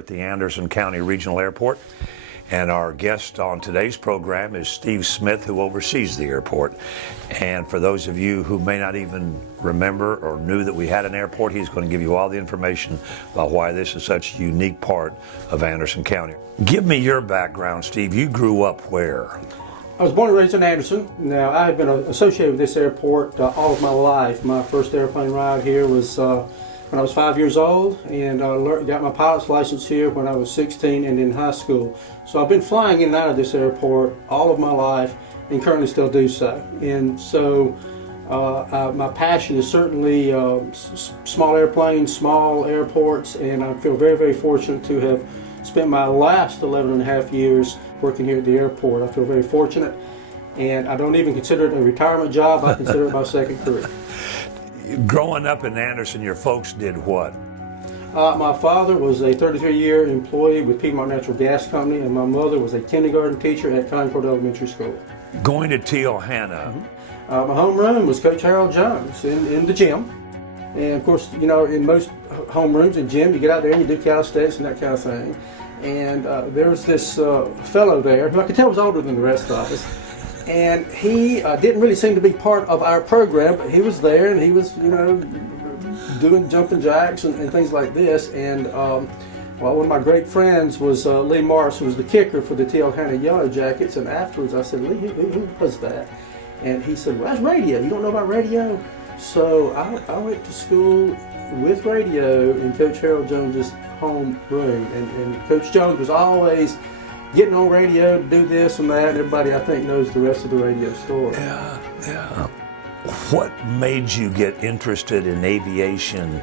at the Anderson County Regional Airport. And our guest on today's program is Steve Smith, who oversees the airport. And for those of you who may not even remember or knew that we had an airport, he's going to give you all the information about why this is such a unique part of Anderson County. Give me your background, Steve. You grew up where? I was born and raised in Anderson. Now, I have been associated with this airport all of my life. My first airplane ride here was when I was 5 years old, and I got my pilot's license here when I was 16 and in high school. So I've been flying in and out of this airport all of my life and currently still do so. And so my passion is certainly small airplanes, small airports, and I feel very, very fortunate to have spent my last 11 and a half years working here at the airport. I feel very fortunate, and I don't even consider it a retirement job. I consider it my second career. Growing up in Anderson, your folks did what? My father was a 33-year employee with Piedmont Natural Gas Company, and my mother was a kindergarten teacher at Concord Elementary School. Going to Tijuana. My homeroom was Coach Harold Jones in the gym. And of course, you know, in most homerooms and gym, you get out there and you do calisthenics and that kind of thing. And there's this fellow there who I could tell was older than the rest of us. And he didn't really seem to be part of our program, but he was there and he was, you know, doing jumping jacks and things like this. And well, one of my great friends was Lee Morris, who was the kicker for the Tijuana Yellow Jackets. And afterwards I said, Lee, who was that? And he said, well, that's radio. You don't know about radio? So I went to school with radio in Coach Harold Jones's home room. And Coach Jones was always getting on radio to do this and that. Everybody, I think, knows the rest of the radio story. Yeah. What made you get interested in aviation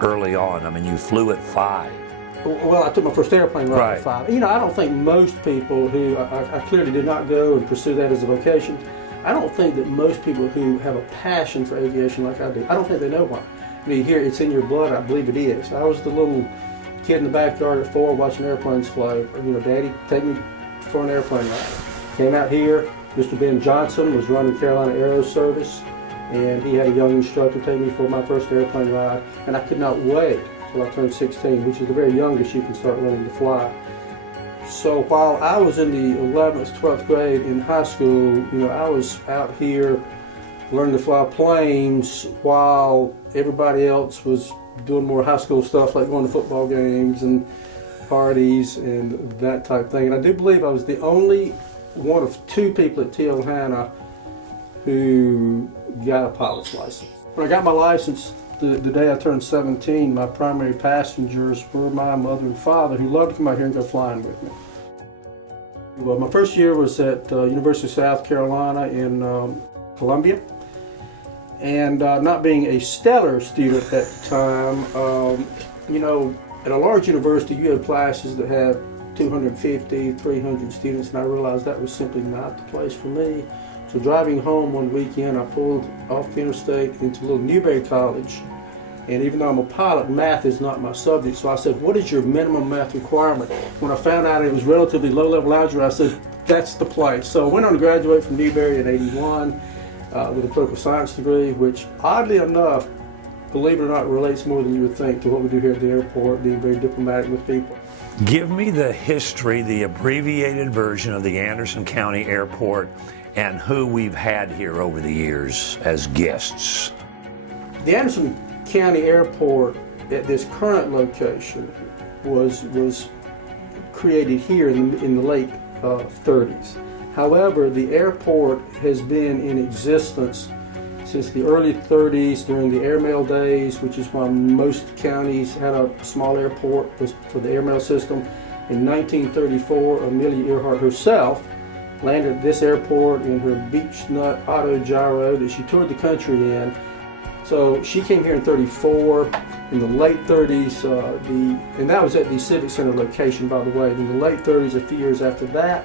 early on? I mean, you flew at 5. Well, I took my first airplane ride at 5. You know, I don't think most people who, I clearly did not go and pursue that as a vocation. I don't think that most people who have a passion for aviation like I do, I don't think they know why. You hear it's in your blood, I believe it is. I was the little kid in the backyard at 4 watching airplanes fly. You know, Daddy, take me for an airplane ride. Came out here, Mr. Ben Johnson was running Carolina Aero Service, and he had a young instructor take me for my first airplane ride, and I could not wait till I turned 16, which is the very youngest you can start learning to fly. So while I was in the 11th, 12th grade in high school, you know, I was out here learning to fly planes while everybody else was doing more high school stuff like going to football games and parties and that type of thing. And I do believe I was the only one of 2 people at Tijuana who got a pilot's license. When I got my license, the day I turned 17, my primary passengers were my mother and father, who loved to come out here and go flying with me. Well, my first year was at University of South Carolina in Columbia. And not being a stellar student at the time, you know, at a large university you have classes that have 250, 300 students, and I realized that was simply not the place for me. So driving home one weekend, I pulled off the interstate into little Newberry College, and even though I'm a pilot, math is not my subject, so I said, what is your minimum math requirement? When I found out it was relatively low-level algebra, I said, that's the place. So I went on to graduate from Newberry in '81. With a political science degree, which oddly enough, believe it or not, relates more than you would think to what we do here at the airport, being very diplomatic with people. Give me the history, the abbreviated version of the Anderson County Airport and who we've had here over the years as guests. The Anderson County Airport at this current location was created here in the late 30s. However, the airport has been in existence since the early 30s during the airmail days, which is why most counties had a small airport for the airmail system. In 1934, Amelia Earhart herself landed at this airport in her beech nut auto gyro that she toured the country in. So she came here in '34. In the late 30s, and that was at the Civic Center location, by the way. In the late 30s, a few years after that,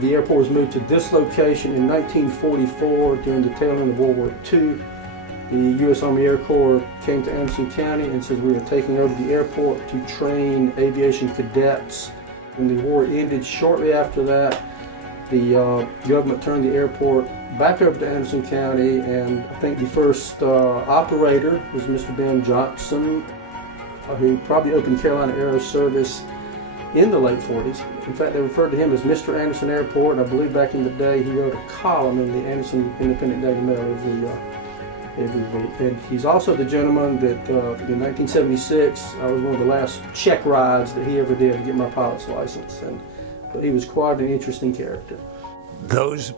the airport was moved to this location in 1944 during the tail end of World War II. The U.S. Army Air Corps came to Anderson County and said we were taking over the airport to train aviation cadets. When the war ended, shortly after that, the government turned the airport back over to Anderson County, and I think the first operator was Mr. Ben Johnson. who probably opened Carolina Aero Service in the late 40s. In fact, they referred to him as Mr. Anderson Airport, and I believe back in the day he wrote a column in the Anderson Independent Daily Mail every week. And he's also the gentleman that in 1976, I was one of the last check rides that he ever did to get my pilot's license. But he was quite an interesting character. Those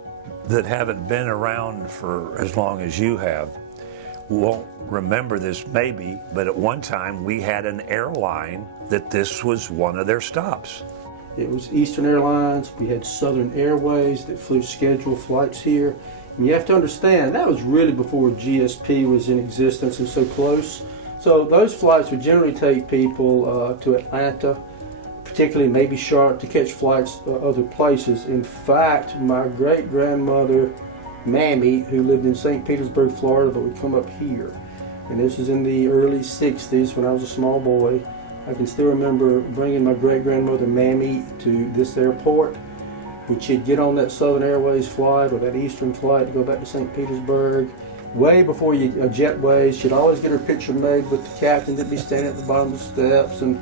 that haven't been around for as long as you have won't remember this maybe, but at one time we had an airline that this was one of their stops. It was Eastern Airlines. We had Southern Airways that flew scheduled flights here. And you have to understand, that was really before GSP was in existence and so close. So those flights would generally take people to Atlanta, particularly maybe Charlotte, to catch flights other places. In fact, my great-grandmother, Mammy, who lived in St. Petersburg, Florida, but would come up here. And this was in the early 60s when I was a small boy. I can still remember bringing my great-grandmother, Mammy, to this airport, when she'd get on that Southern Airways flight or that Eastern flight to go back to St. Petersburg. Way before jetways, she'd always get her picture made with the captain that'd be standing at the bottom of the steps. And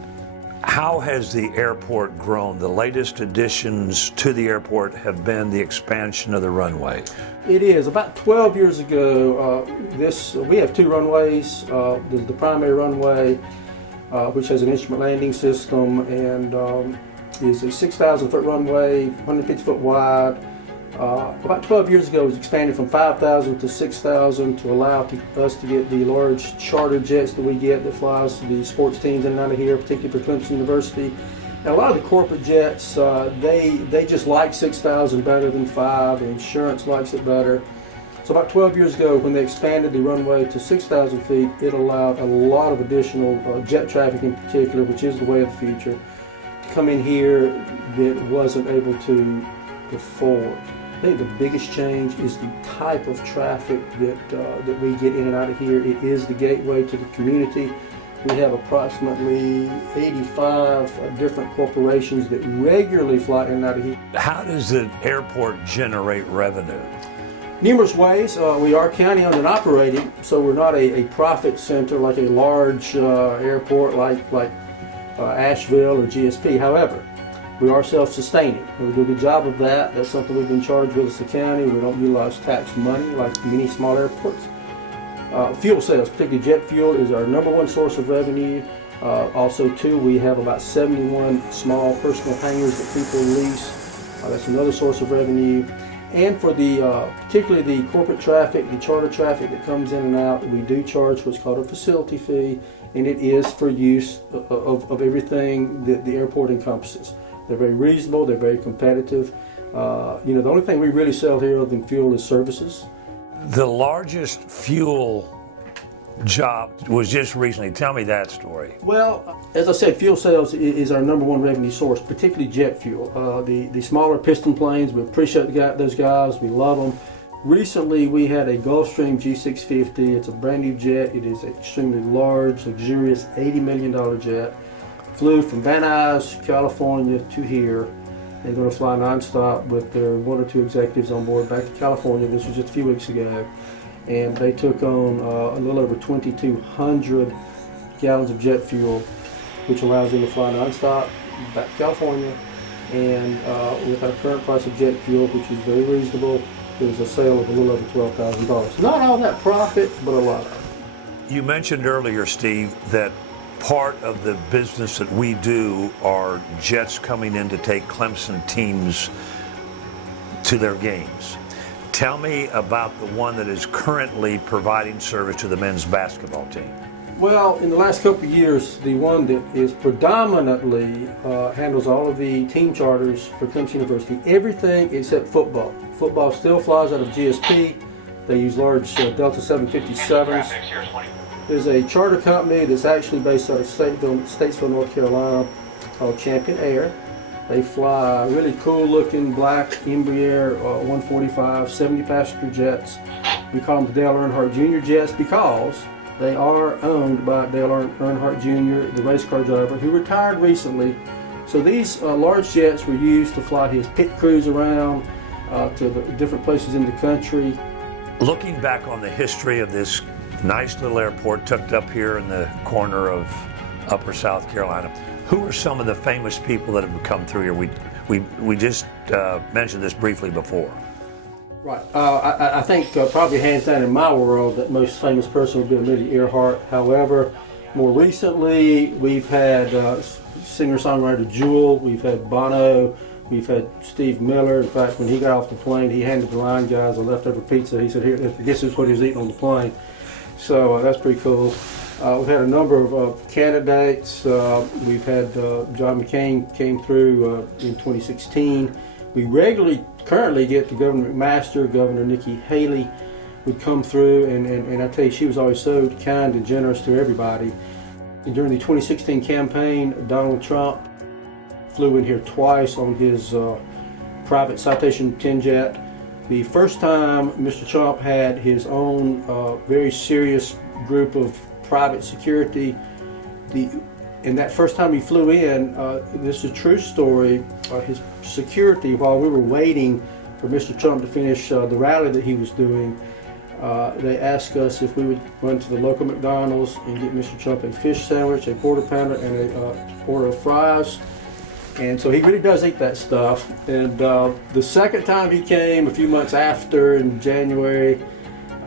how has the airport grown? The latest additions to the airport have been the expansion of the runway. It is. About 12 years ago, we have two runways. There's the primary runway, which has an instrument landing system and is a 6,000-foot runway, 150-foot wide. About 12 years ago, it was expanded from 5,000 to 6,000 to allow us to get the large charter jets that we get that flies the sports teams in and out of here, particularly for Clemson University. And a lot of the corporate jets, they just like 6,000 better than 5. The insurance likes it better. So about 12 years ago, when they expanded the runway to 6,000 feet, it allowed a lot of additional jet traffic in particular, which is the way of the future, to come in here that wasn't able to before. I think the biggest change is the type of traffic that we get in and out of here. It is the gateway to the community. We have approximately 85 different corporations that regularly fly in and out of here. How does the airport generate revenue? Numerous ways. We are county owned and operated, so we're not a profit center like a large airport like Asheville or GSP. However, we are self-sustaining, and we do a good job of that. That's something we've been charged with as a county. We don't utilize tax money like many small airports. Fuel sales, particularly jet fuel, is our number one source of revenue. Also, too, we have about 71 small personal hangars that people lease. That's another source of revenue. And for the particularly the corporate traffic, the charter traffic that comes in and out, we do charge what's called a facility fee, and it is for use of everything that the airport encompasses. They're very reasonable. They're very competitive. The only thing we really sell here other than fuel is services. The largest fuel job was just recently. Tell me that story. Well, as I said, fuel sales is our number one revenue source, particularly jet fuel. The smaller piston planes, we appreciate those guys. We love them. Recently, we had a Gulfstream G650. It's a brand new jet. It is an extremely large, luxurious $80 million jet. Flew from Van Nuys, California to here. They're going to fly nonstop with their one or two executives on board back to California. This was just a few weeks ago. And they took on a little over 2,200 gallons of jet fuel, which allows them to fly nonstop back to California. And with our current price of jet fuel, which is very reasonable, it was a sale of a little over $12,000. Not all that profit, but a lot of it. You mentioned earlier, Steve, that part of the business that we do are jets coming in to take Clemson teams to their games. Tell me about the one that is currently providing service to the men's basketball team. Well, in the last couple of years, the one that is predominantly handles all of the team charters for Clemson University, everything except football. Football still flies out of GSP. They use large Delta 757s. There's a charter company that's actually based out of Statesville, North Carolina, called Champion Air. They fly really cool-looking black Embraer 145 70-passenger jets. We call them the Dale Earnhardt Jr. jets because they are owned by Dale Earnhardt Jr., the race car driver, who retired recently. So these large jets were used to fly his pit crews around to the different places in the country. Looking back on the history of this nice little airport tucked up here in the corner of Upper South Carolina. Who are some of the famous people that have come through here? We just mentioned this briefly before. Right. I think probably hands down in my world that most famous person would be Amelia Earhart. However, more recently we've had singer-songwriter Jewel, we've had Bono, we've had Steve Miller. In fact, when he got off the plane, he handed the line guys a leftover pizza. He said, "Here, this is what he was eating on the plane." So that's pretty cool. We've had a number of candidates. We've had John McCain came through in 2016. We currently get the Governor McMaster, Governor Nikki Haley would come through, and I tell you, she was always so kind and generous to everybody. And during the 2016 campaign, Donald Trump flew in here twice on his private Citation 10 jet. The first time Mr. Trump had his own very serious group of private security, and that first time he flew in, this is a true story, his security, while we were waiting for Mr. Trump to finish the rally that he was doing, they asked us if we would run to the local McDonald's and get Mr. Trump a fish sandwich, a quarter pounder, and a order of fries. And so he really does eat that stuff. And the second time he came, a few months after, in January,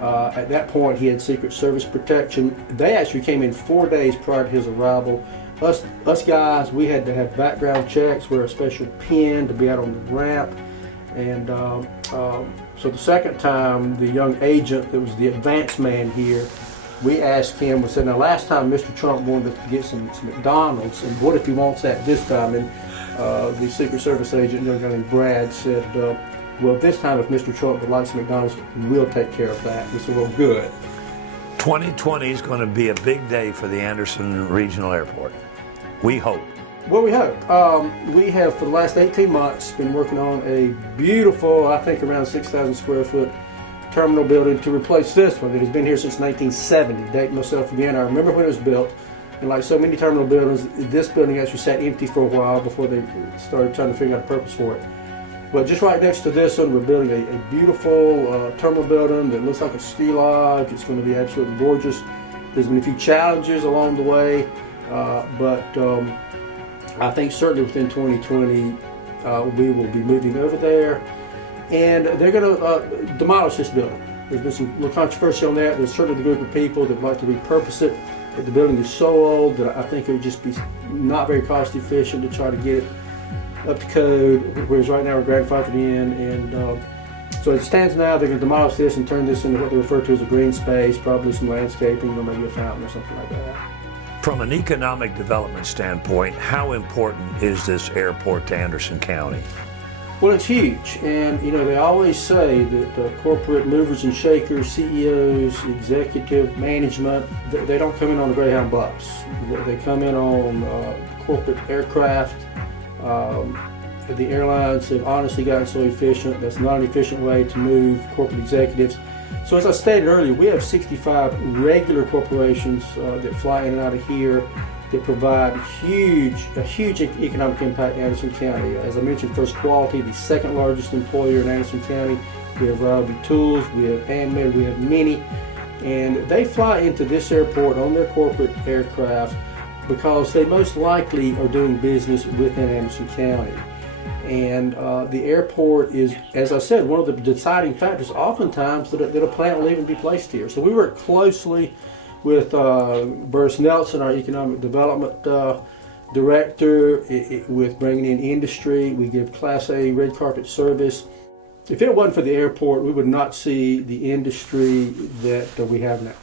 at that point he had Secret Service protection. They actually came in 4 days prior to his arrival. Us guys, we had to have background checks, wear a special pin to be out on the ramp. And so the second time, the young agent that was the advance man here, we asked him, we said, now last time Mr. Trump wanted to get some McDonald's, and what if he wants that this time? And the Secret Service agent, a guy named Brad, said, well, this time if Mr. Trump would like some McDonald's, we'll take care of that. We said, well, good. 2020 is going to be a big day for the Anderson Regional Airport. We hope. Well, we hope. We have, for the last 18 months, been working on a beautiful, I think around 6,000 square foot terminal building to replace this one that has been here since 1970. Dating myself again, I remember when it was built. And like so many terminal buildings, this building actually sat empty for a while before they started trying to figure out a purpose for it. But just right next to this one, we're building a beautiful terminal building that looks like a ski lodge. It's going to be absolutely gorgeous. There's been a few challenges along the way, but I think certainly within 2020 we will be moving over there, and they're going to demolish this building. There's been some little controversy on that. There's certainly the group of people that would like to repurpose it, but the building is so old that I think it would just be not very cost efficient to try to get it up to code, whereas right now we're grandfathered in, and so it stands now. They're going to demolish this and turn this into what they refer to as a green space, probably some landscaping, or maybe a fountain or something like that. From an economic development standpoint, how important is this airport to Anderson County? Well, it's huge, and you know they always say that corporate movers and shakers, CEOs, executive management, they don't come in on a Greyhound bus. They come in on corporate aircraft. The airlines have honestly gotten so efficient. That's not an efficient way to move corporate executives. So as I stated earlier, we have 65 regular corporations that fly in and out of here that provide a huge economic impact in Anderson County. As I mentioned, First Quality, the second largest employer in Anderson County. We have Rowdy Tools, we have AmMed, we have Mini, and they fly into this airport on their corporate aircraft because they most likely are doing business within Anderson County. And the airport is, as I said, one of the deciding factors oftentimes that a plant will even be placed here. So we work closely with Burris Nelson, our economic development director, with bringing in industry. We give Class A red carpet service. If it wasn't for the airport, we would not see the industry that we have now.